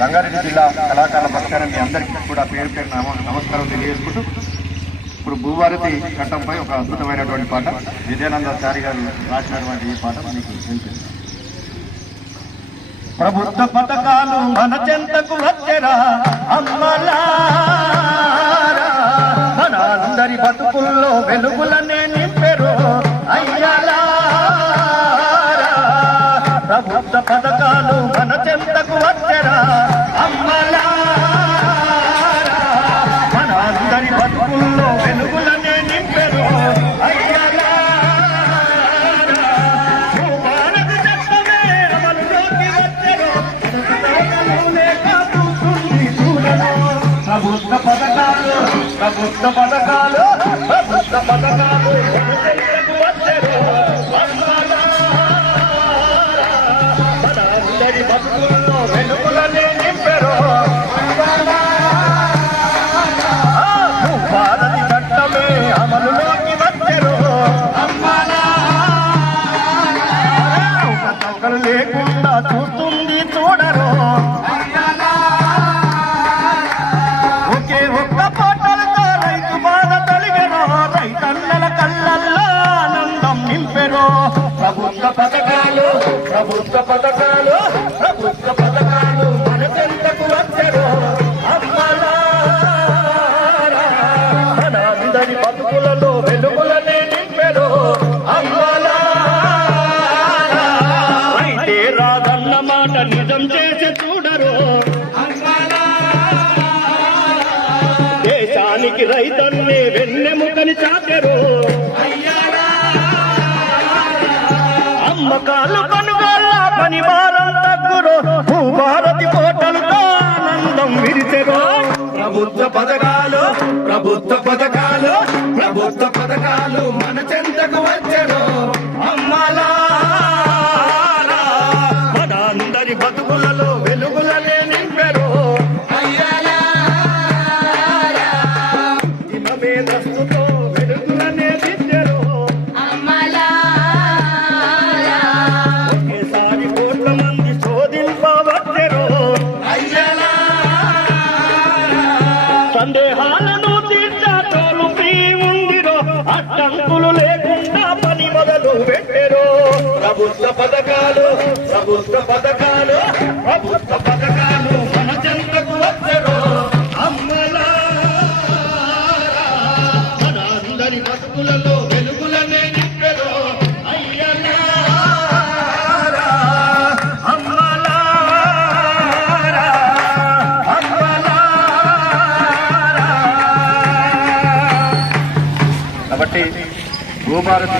రంగారెడ్డి జిల్లా కళాకారుల పక్షాన మీ అందరికీ కూడా పేరు పేరు నమస్కారం తెలియజేసుకుంటూ ఇప్పుడు భూభారతి ఘట్టంపై ఒక అద్భుతమైనటువంటి పాట విజయానందాచారి గారు రాసినటువంటి ఈ పాట మనకి ప్రభుత్వ పథకాలు మన చెంతకు వచ్చరా అమ్మలారా. మన అందరి బతుకుల్లో వెలుగుల ప్రభుత్వ పథకాలు ప్రభుత్వ పథకాలు ప్రభుత్వ పథకాలు తెలంగాణకు వచ్చెను. అమ్మలారా, చూస్తుంది చూడరు. ఒకే ఒక్క పాటలతో రైతు బాధ తొలిగెను. రైతన్నల కళ్ళల్లో ఆనందం నింపెను. ప్రభుత్వ పథకాలు ప్రభుత్వ పథకాలు ప్రభుత్వ పథకాలు చేసి చూడరు. దేశానికి రైతన్నే వెన్నెముకని చాటరు. అమ్మకాలు కనుగోళ్ళ పని భారం తగ్గురు భూభారతి పోటలతో ఆనందం విరిచెరు. ప్రభుత్వ పథకాలు ప్రభుత్వ పథకాలు ప్రభుత్వ పథకాలు మన చెంతకు సందేహాలను తీర్చాటోలు ఫ్రీ ఉండిరో అడ్డంకులు లేకుండా పని మొదలు పెట్టెరు. ప్రభుత్వ పథకాలు ప్రభుత్వ పథకాలు ప్రభుత్వ పథకాలు మన చెంతకు వచ్చెను అమ్మలారా మన అందరి బతుకులలో కాబట్టి భూభారతి